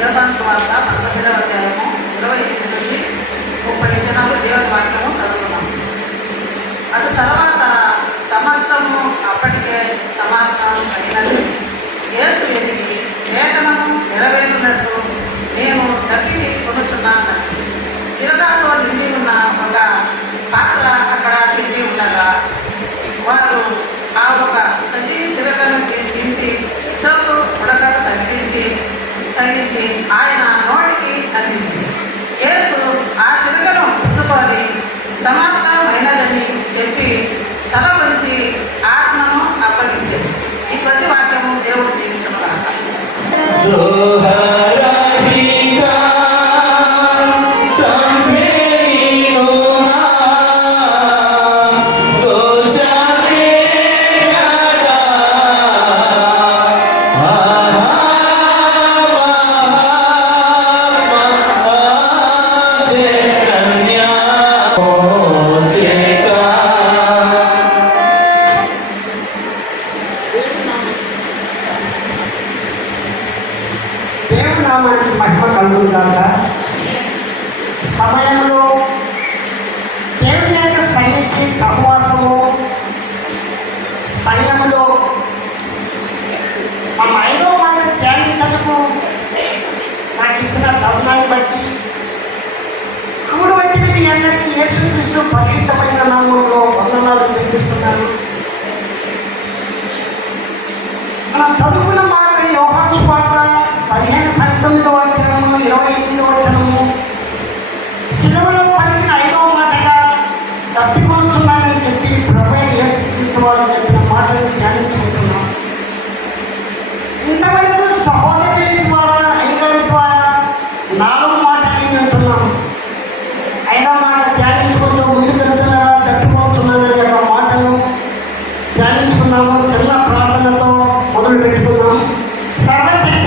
యోహాను సువార్త 19వ అధ్యాయము 28 నుండి 30 దేవుని వాక్యము చదువుకున్నాం. అటు తర్వాత సమస్తము అప్పటికే సమాప్తం అయినది. యేసు ఎదిగి లేఖనము నెరవేరునట్టు నేను తప్పిని కొనుచున్నాను. చిరకాతో నిండి ఉన్న ఒక పాత్ర అక్కడ తిండి ఉండగా వారు ఆ ఒక సజీ చిరకను తింటి చోటు ఉడకలు తగ్గించి ఆయన నోటికి అందించి యేసు ఆ చిరకను పుచ్చుకొని సమాప్తమైనదని చెప్పి తల వంచి ఆత్మను అప్పగించాడు. ఈ కొద్ది వాక్యము దేవుడు జీవించమన్నాక నామానికి మహిమ కలుగుగాక. సమయంలో దేవుని యొక్క సన్నిధి సహవాసము సంఘములో మన 5వ మాట ధ్యానించటకు నాకు ఇచ్చిన తరుణాన్ని బట్టి కూడి వచ్చిన మీ అందరికీ యేసుక్రీస్తు పరిశుద్ధమైన నామంలో వందనాలు చెల్లిస్తున్నాను. మనం చదువుకున్న మాట యోహాను సువార్త 15-19వ అధ్యాయము 28వ వచనము సిలువలో పలికిన 5వ మాటగా తప్పిపోతున్నానని చెప్పి ప్రభువైన యేసుక్రీస్తు వారు చెప్పిన మాటను ధ్యానించుకుంటున్నాం. ఇంతవరకు సహోదరి ద్వారా అయ్యగారి ద్వారా 4వ మాటని వింటున్నాం. 5వ మాట ధ్యానించుకుంటూ ముందుకు వెళ్తున్నారా తప్పిపోతున్నానని ఒక మాటను ధ్యానించుకున్నాము. చిన్న ప్రార్థనతో మొదలు పెట్టుకున్నాం. సర్వశక్తి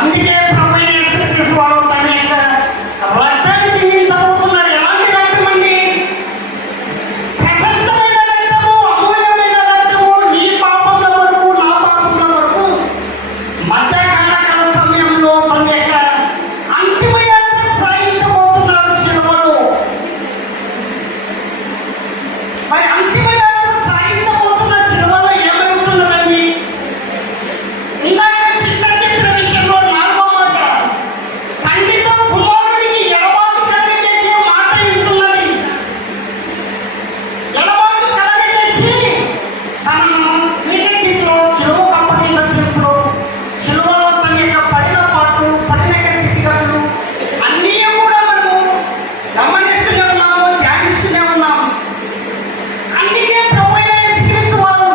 అందుకే ప్రభు యేసుక్రీస్తు వారు తన యొక్క రక్తాన్ని చిందించబోతున్నాడు. ఎలాంటి రక్తం అండి? ప్రశస్తమైన రక్తము, అమూల్యమైన రక్తము. నీ పాపముల వరకు, నా పాపముల వరకు మధ్యాహ్న సమయంలో తన యొక్క అంతిమ యాత్ర సాగించబోతున్నాడు శిలువలో. మరి అంతిమ యాత్ర సాగించబోతున్న శిలువలో ఏమై ఉంటున్నదండి? ఇందాక సిస్టర్ చెప్పిన విషయంలో 4వ మాట, తండ్రితో కుమారుడికి ఎడబాటు కలగజేసే మాట ఉంటున్నది. ఎడబాటు కలగజేసి తనను స్థితిలో శిలువకు అప్పగించినప్పుడు శిలువలో తన యొక్క పడిన పాటలు, పడిన యొక్క స్థితిగతులు అన్నీ కూడా మనము గమనిస్తూనే ఉన్నాము, ధ్యానిస్తూనే ఉన్నాము. అందుకే ప్రభు యేసుక్రీస్తు వారు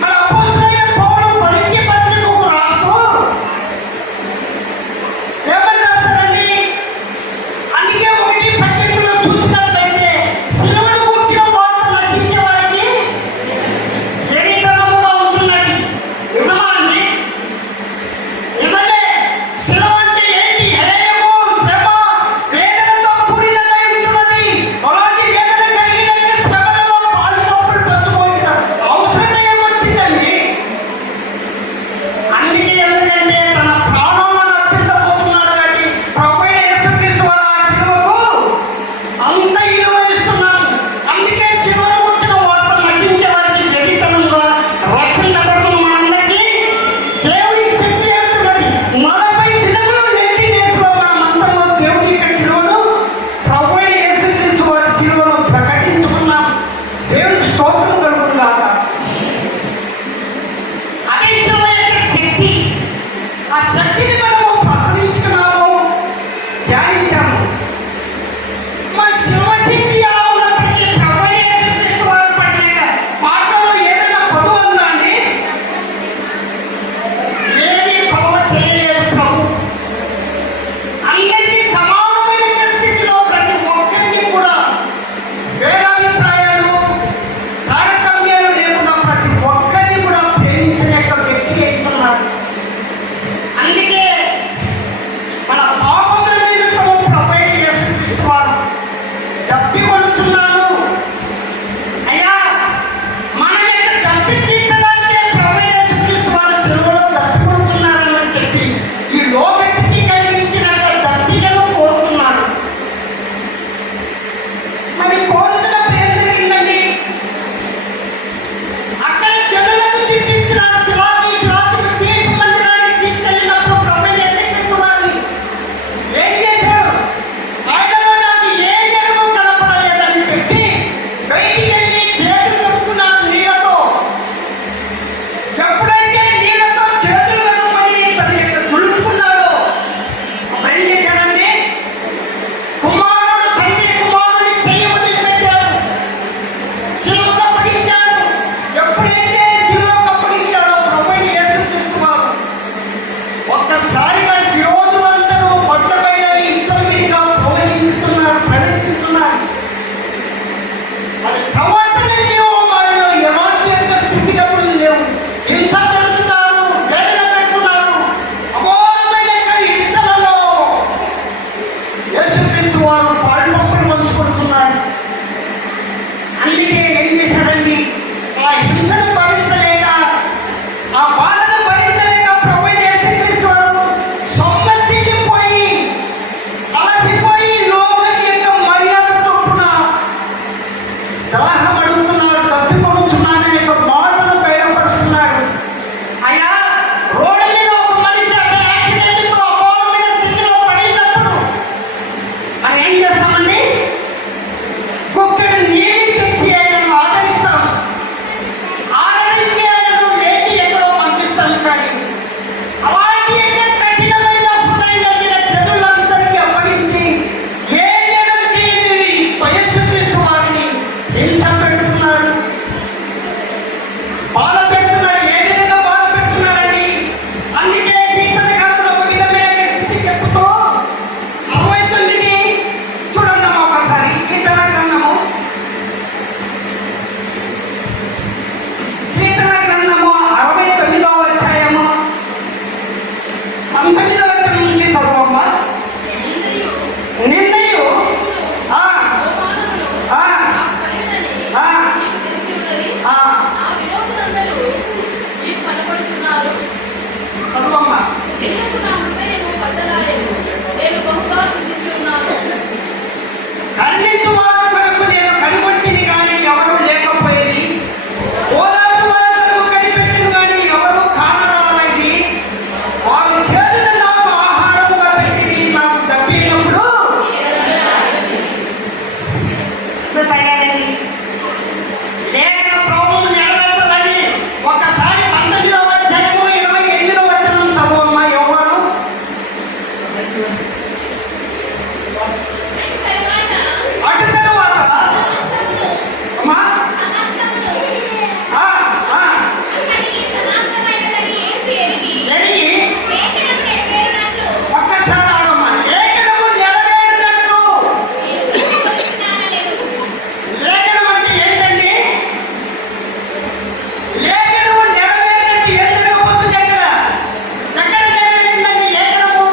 మన అపోస్తలుడైన పౌలు కొరింథీ పత్రికకు రాస్తూ ఏమని రాస్తారండి? అందుకే 1:18లో చూసినట్లయితే శిలువను గూర్చిన వార్త నశించే వారికి ఎరితనముగా ఉంటున్నది. నిజమా అండి? నిజమే. శిలువ అంటే ఏంటి? హేయము, శ్రమ, వేదనతో కూడినదై ఉంటున్నది. అలాంటి వేదన కలిగిన శ్రమలలో కాలు నొప్పులు పొందుకోవాల్సిన అవసరం ఏమొచ్చిందండి? అందుకే ఎందుకంటే తన ప్రాణాలను అర్పించబోతున్నాడు కాబట్టి ప్రభు యేసుక్రీస్తు వారు ఆ శిలువకు అంత విలువ ఇస్తున్నాను. అందుకే శిలువను గుర్చిన వార్త నశించే వారికి వెరితనంగా రక్షించబడుతున్న మనందరికీ దేవుడి శక్తి అంటున్నది. 40 దినములు నెట్టి నేర్చుకో మనమందరూ దేవుడి యొక్క శిలువను, ప్రభు యేసుక్రీస్తు వారి శిలువను ప్రకటించుకున్నాం. దేవుడికి స్తోత్రం కలుగును గాక. అదే శిలువ యొక్క శక్తి. ఆ శక్తిని మనము ప్రసరించుకున్నాము, ధ్యానించాము. మరి శిలువ శక్తి ఎలా ఉన్నప్పటికీ ప్రభు యేసుక్రీస్తు వారు పడిన పాటలో ఏదైనా పదం ఉందా అండి? ఏది పదవ చేయలేదు ప్రభు. అందరికీ సమానమైన స్థితిలో ప్రతి ఒక్కరికి కూడా వేదాభిప్రాయాలు, తారతమ్యాలు లేకుండా ప్రతి ఒక్కరిని కూడా ప్రేమించిన యొక్క వ్యక్తి ఎట్టున్నాడు. అందుకే 19వ వచనం నుంచి చదవమ్మా. నిన్నయు ఆ ఆ ఆ ఆ చదవమ్మా. ఖండించు వారి కొరకు నేను కనిపెట్టింది కానీ ఎవరు లేకపోయేది, ఓదార్చు వారి కొరకు కనిపెట్టింది కానీ ఎవరు కానరానిది. వారు చేతులు నాకు ఆహారముగా పెట్టింది, నాకు తప్పినప్పుడు తయారండి లేఖన ప్రభావం నెరవేర్చాలని ఒకసారి 19వ అధ్యాయము 28వ వచనం చదవమ్మా. ఎవరు అటు తరువాత అమ్మా జరిగి ఒక్కసారి ఆగమ్మా. లేఖనము నెరవేరినట్టు. లేఖనం అంటే ఏంటండి? లేఖనము నెరవేరినట్టు ఏం జరగబోతుంది? ఎక్కడ నెరవేరిందండి లేఖనము?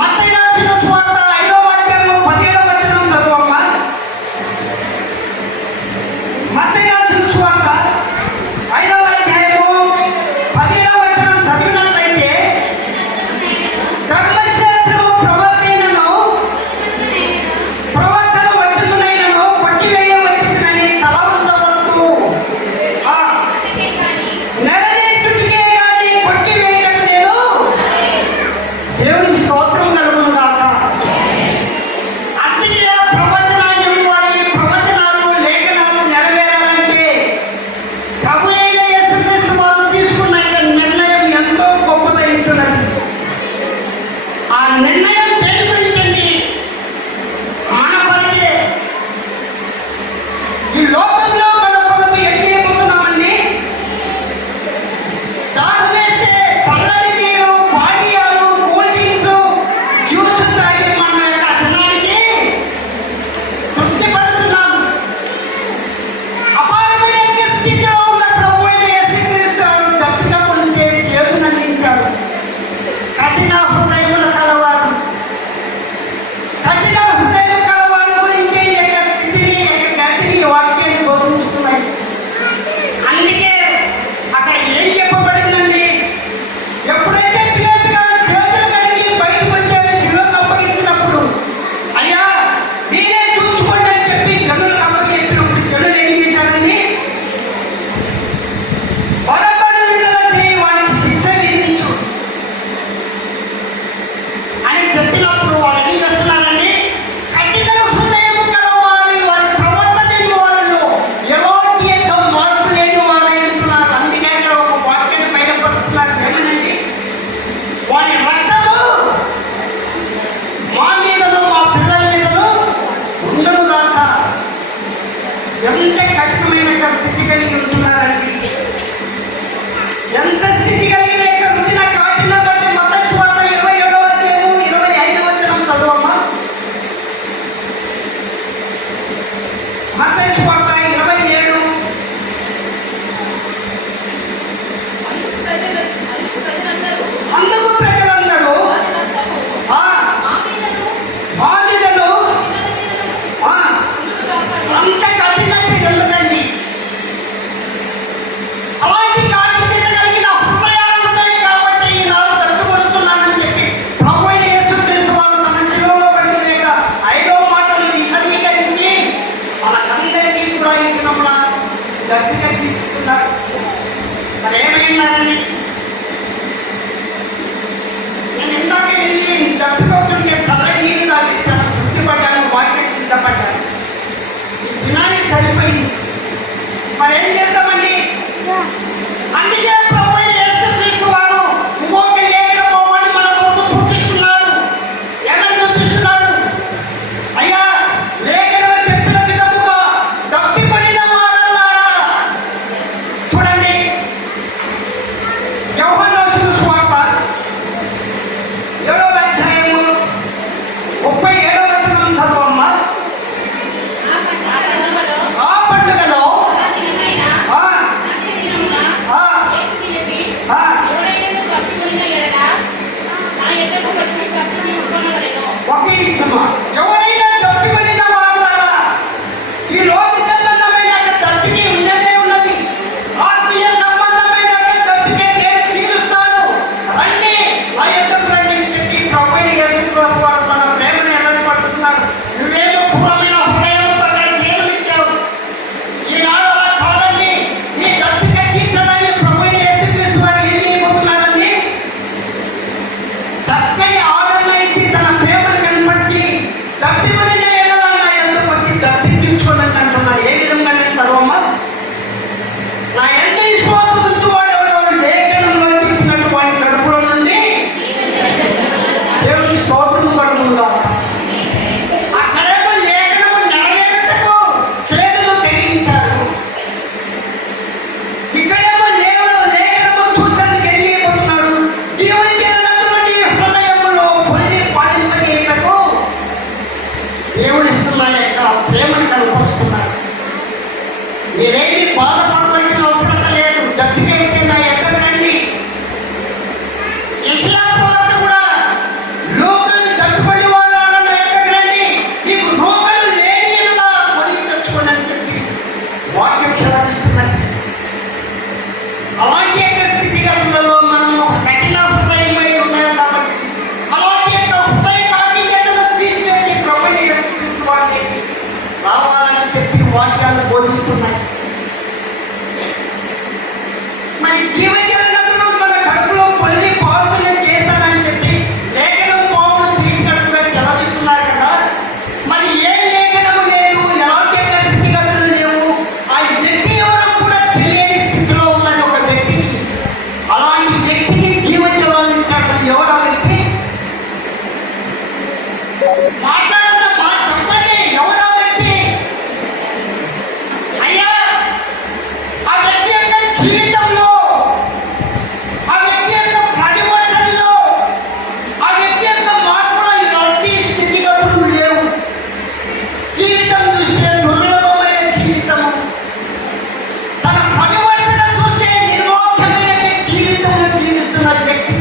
మత్తయి రాసిన సువార్త 5వ అధ్యాయము 17వ వచనం చదవమ్మా. మత్తయి రాసిన సువార్త 5వ అధ్యాయము 17వ వచనం చదివినట్లయితే, ధర్మశాస్త్రము ప్రవర్తన వచనమునైనను కొట్టివేయవచ్చునని తలవంచవద్దు. నెరవేర్చుటకే గాని కొట్టివేయటకు నేను. దేవునికి స్తోత్రం కలుగును గాక. అందుకే ప్రవచనాలు వారి ప్రవచనాలు లేఖనాలు నెరవేరాలంటే ప్రభువైన యేసుక్రీస్తు వారు తీసుకున్న యొక్క నిర్ణయం ఎంతో గొప్పదై ఉంటున్నది. ఆ నిర్ణయం దేని గురించండి? మన కొరకే. ఈ లోకంలో మన కొరకు ఏం చేయబోతున్నామండి? దాహం వేస్తే చల్లని నీరు, పానీయాలు, కూల్ డ్రింక్స్, జ్యూస్ తాగి మన యొక్క ధనానికి తృప్తి పడుతున్నాము. అపారమైన యొక్క స్థితిలో ఉన్న ప్రభువైన యేసుక్రీస్తు వారు తప్పినప్పుడు ఉంటే చేతులు అందించాడు. కఠిన హృదయముల కలవారు, కఠిన హృదయం కలవారి గురించి ఈ యొక్క స్థితిని, ఈ యొక్క గతిని వాక్యాన్ని బోధించుతున్నాయి. అందుకే అక్కడ ఏం చెప్పబడిందండి? ఎప్పుడైతే పిలాతు గారు చేతులు కడిగి బయటకు వచ్చారో జనులకు అప్పగించినప్పుడు, అయ్యా మీరే చూసుకోండి అని చెప్పి జనులకు అప్పగించినప్పుడు జనులు ఏం చేశారండి? బరబ్బను విడుదల చేయి, వారికి శిక్ష విధించు అని చెప్పినప్పుడు వాళ్ళు ఏం చేస్తున్నారండి? కఠిన హృదయం కలవారి, వారి ప్రవర్తన వాళ్ళు ఎలాంటి యొక్క మార్పు లేని వారు అంటున్నారు. అందుకే ఇక్కడ ఒక వాక్యాన్ని బయటపడుతున్నారు. ఏమనండి? వారి రక్తము మా మీదను మా పిల్లల మీదను ఉండదు కాక. ఎంత కఠినమైన యొక్క స్థితి కలిగి ఉంటున్నారండి. ఎంత స్థితి కలిగిన యొక్క రుచిన కాటిన బట్టి మత్తయి సువార్త 27వ అధ్యాయము 25వ వచనం చదవమ్మా. మత్తయి సువార్త 27. అందుకు ప్రజలందరూ ఎవరు ఆ వ్యక్తి? మాట్లాడండి, మాట చెప్పండి, ఎవరు ఆ వ్యక్తి? అయ్యా, ఆ వ్యక్తి యొక్క జీవితంలో, ఆ వ్యక్తి యొక్క పడిబట్టల్లో, ఆ వ్యక్తి యొక్క మార్పులో ఇలాంటి స్థితిగతులు లేవు. జీవితం చూస్తే దుర్లభమైన జీవితము, తన పడిబట్టల చూస్తే నిర్మోక్షమైన జీవితంలో జీవిస్తున్న వ్యక్తి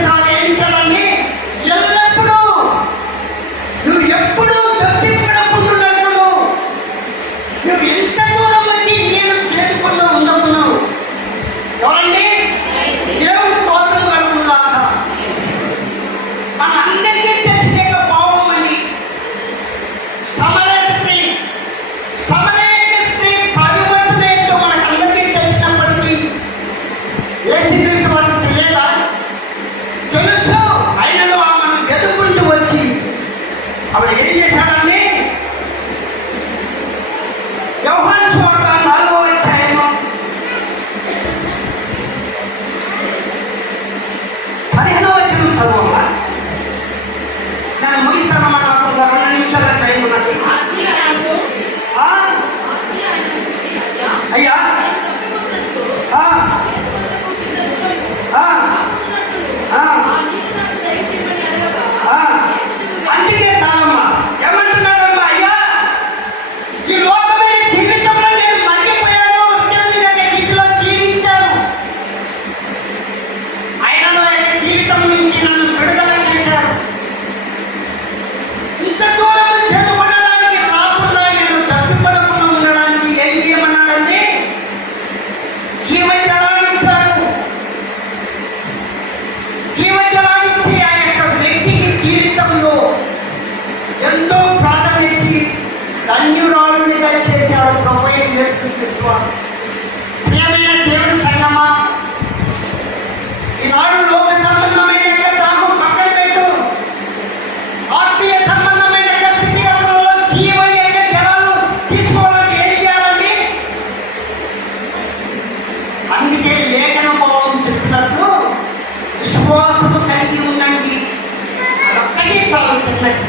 ప్రమేయించాలని ఎల్లప్పుడూ నువ్వు ఎప్పుడూ తప్పిపడకుండాన్నప్పుడు నువ్వు ఎంత దూరం వచ్చి నేను చేసుకుంటూ ఉండకున్నావు. ఎవరండి? దేవుడు స్తోత్రం కలుగుగాక. మన అందరికీ తెలిసిన యొక్క భావం అండి, సమరయ స్త్రీ. సమరయ స్త్రీ పరివర్తన ఏంటో మనకు అందరికీ తెలిసినప్పటికీ యేసుక్రీస్తు వారికి తెలియదా? తెలుసు. ఆయనను ఆమెను వెతుకుంటూ వచ్చి ఆవిడ ఏం చేశాడని యోహాను సువార్త 4వ అధ్యాయము 15వ వచనం చదవమ్మా. నేను ముగిస్తానమ్మా, నాకు 2 నిమిషాల టైం ఉన్నది. ఆ? అయ్యా, ఆ, ఆ, ఆ, ఆ. అందుకే చాలమ్మా. ఏమంటున్నాడమ్మా? అయ్యా, ఈ లోకమైన జీవితంలో నేను మరిగిపోయాను, తెలియని స్థితిలో జీవించాను. ఆయనలో యొక్క జీవితం నుంచి నన్ను విడుదల చేశారు. ఇంత దూరం చదువుకోవడానికి రాకుండా నేను తప్పిపడకుండా ఉండడానికి ఏం చేయమన్నాడండి? జీవజలాన్ని ఇచ్చాడు. జీవజలాన్నిచ్చి ఆ యొక్క వ్యక్తికి జీవితంలో ఎంతో ప్రాధాన్యత ధన్యురాలునిగా చేశాడు ప్రభువైన యేసుక్రీస్తు. ప్రియమైన దేవుడి సంగమా, ఈనాడు లోక సంబంధమైన యొక్క దాహం పక్కన పెట్టు. ఆత్మీయ సంబంధమైన యొక్క స్థితిగతులలో జీవన యొక్క జలాలు తీసుకోవాలంటే ఏం చేయాలండి? అందుకే లేఖన భావం చెప్పినట్లు విశ్వాసము కలిగి ఉండండి. అదొక్కటి చాలా చిన్నది.